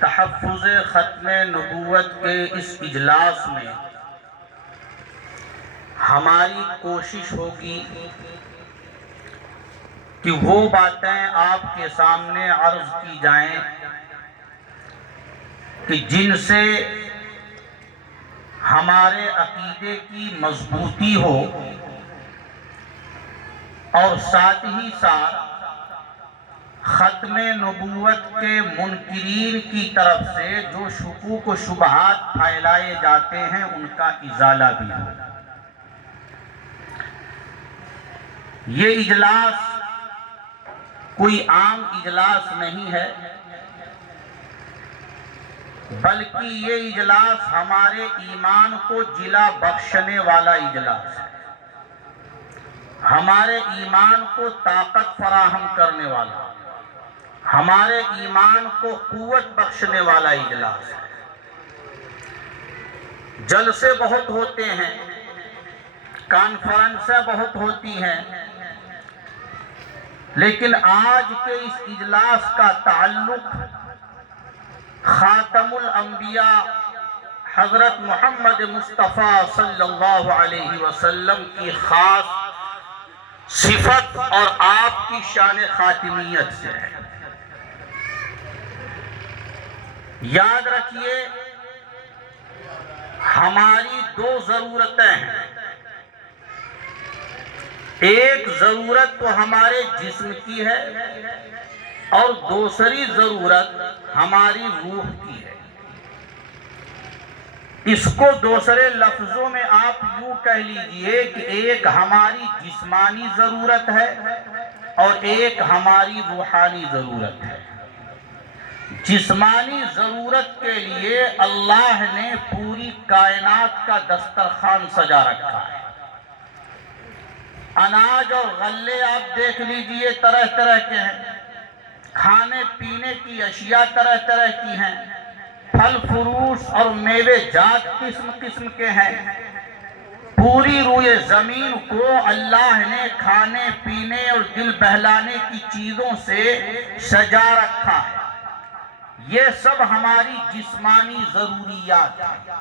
تحفظ ختم نبوت کے اس اجلاس میں ہماری کوشش ہوگی کہ وہ باتیں آپ کے سامنے عرض کی جائیں کہ جن سے ہمارے عقیدے کی مضبوطی ہو اور ساتھ ہی ساتھ ختم نبوت کے منکرین کی طرف سے جو شکوک و شبہات پھیلائے جاتے ہیں ان کا ازالہ بھی ہو۔ یہ اجلاس کوئی عام اجلاس نہیں ہے، بلکہ یہ اجلاس ہمارے ایمان کو جلا بخشنے والا اجلاس ہے، ہمارے ایمان کو طاقت فراہم کرنے والا، ہمارے ایمان کو قوت بخشنے والا اجلاس ہے۔ جلسے بہت ہوتے ہیں، کانفرنسیں بہت ہوتی ہیں، لیکن آج کے اس اجلاس کا تعلق خاتم الانبیاء حضرت محمد مصطفیٰ صلی اللہ علیہ وسلم کی خاص صفت اور آپ کی شان خاتمیت سے ہے۔ یاد رکھیے، ہماری دو ضرورتیں ہیں، ایک ضرورت تو ہمارے جسم کی ہے اور دوسری ضرورت ہماری روح کی ہے۔ اس کو دوسرے لفظوں میں آپ یوں کہہ لیجئے کہ ایک ہماری جسمانی ضرورت ہے اور ایک ہماری روحانی ضرورت ہے۔ جسمانی ضرورت کے لیے اللہ نے پوری کائنات کا دسترخوان سجا رکھا ہے۔ اناج اور غلے آپ دیکھ لیجئے طرح طرح کے ہیں، کھانے پینے کی اشیاء طرح طرح کی ہیں، پھل فروٹ اور میوے جات قسم قسم کے ہیں۔ پوری روئے زمین کو اللہ نے کھانے پینے اور دل بہلانے کی چیزوں سے سجا رکھا ہے۔ یہ سب ہماری جسمانی ضروریات ہیں۔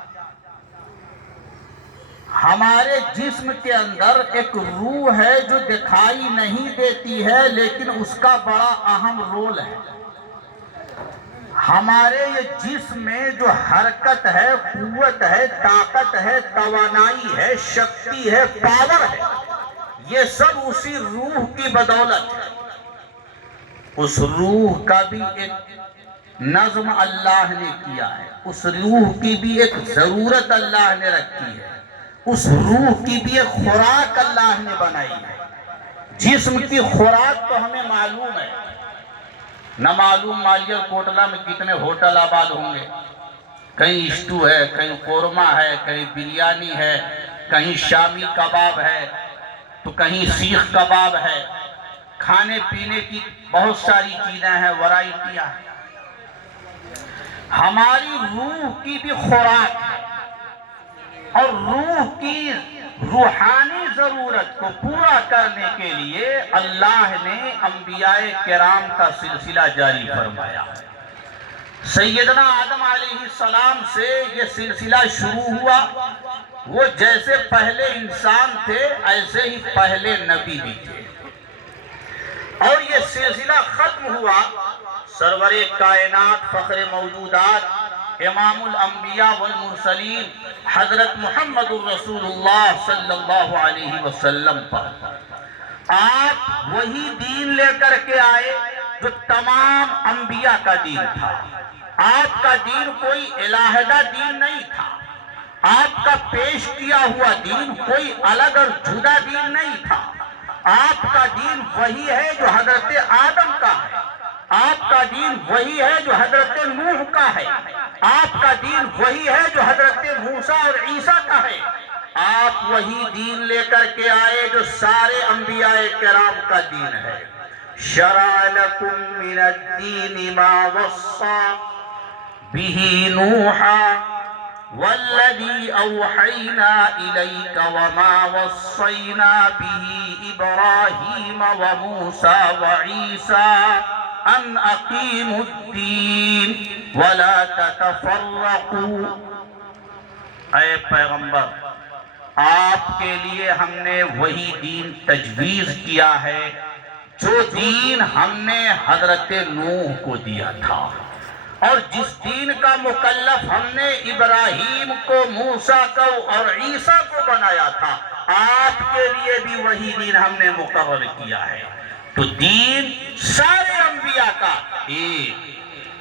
ہمارے جسم کے اندر ایک روح ہے جو دکھائی نہیں دیتی ہے، لیکن اس کا بڑا اہم رول ہے۔ ہمارے یہ جسم میں جو حرکت ہے، قوت ہے، طاقت ہے، توانائی ہے، شکتی ہے، پاور ہے، یہ سب اسی روح کی بدولت ہے۔ اس روح کا بھی ایک نظم اللہ نے کیا ہے، اس روح کی بھی ایک ضرورت اللہ نے رکھی ہے، اس روح کی بھی ایک خوراک اللہ نے بنائی ہے۔ جسم کی خوراک تو ہمیں معلوم ہے، نہ معلوم مالیہ کوٹلہ میں کتنے ہوٹل آباد ہوں گے، کہیں اسٹو ہے، کہیں قورمہ ہے، کہیں بریانی ہے، کہیں شامی کباب ہے، تو کہیں سیخ کباب ہے۔ کھانے پینے کی بہت ساری چیزیں ہیں، ورائٹیاں ہیں۔ ہماری روح کی بھی خوراک ہے، اور روح کی روحانی ضرورت کو پورا کرنے کے لیے اللہ نے انبیاء کرام کا سلسلہ جاری فرمایا۔ سیدنا آدم علیہ السلام سے یہ سلسلہ شروع ہوا۔ وہ جیسے پہلے انسان تھے ایسے ہی پہلے نبی بھی تھے، اور یہ سلسلہ ختم ہوا سرور کائنات فخر موجودات امام الانبیاء والمرسلین حضرت محمد الرسول اللہ صلی اللہ علیہ وسلم پر۔ آپ وہی دین لے کر کے آئے جو تمام انبیاء کا دین تھا۔ آپ کا دین کوئی علیحدہ دین نہیں تھا، آپ کا پیش کیا ہوا دین کوئی الگ اور جدا دین نہیں تھا۔ آپ کا دین وہی ہے جو حضرت آدم کا ہے، آپ کا دین وہی ہے جو حضرت نوح کا ہے، آپ کا دین وہی ہے جو حضرت موسیٰ اور عیسیٰ کا ہے۔ آپ وہی دین لے کر کے آئے جو سارے انبیاء کرام کا دین ہے۔ شرع لکم من الدین ما وصى به نوحا والذی اوحینا الیک وما وصینا به ابراہیم وموسیٰ وعیسیٰ ان اقیموا الدین ولا تتفرقوا، اے پیغمبر آپ کے لیے ہم نے وہی دین تجویز کیا ہے جو دین ہم نے حضرت نوح کو دیا تھا، اور جس دین کا مکلف ہم نے ابراہیم کو، موسیٰ کو اور عیسیٰ کو بنایا تھا، آپ کے لیے بھی وہی دین ہم نے مقرر کیا ہے۔ تو دین سارے انبیاء کا ایک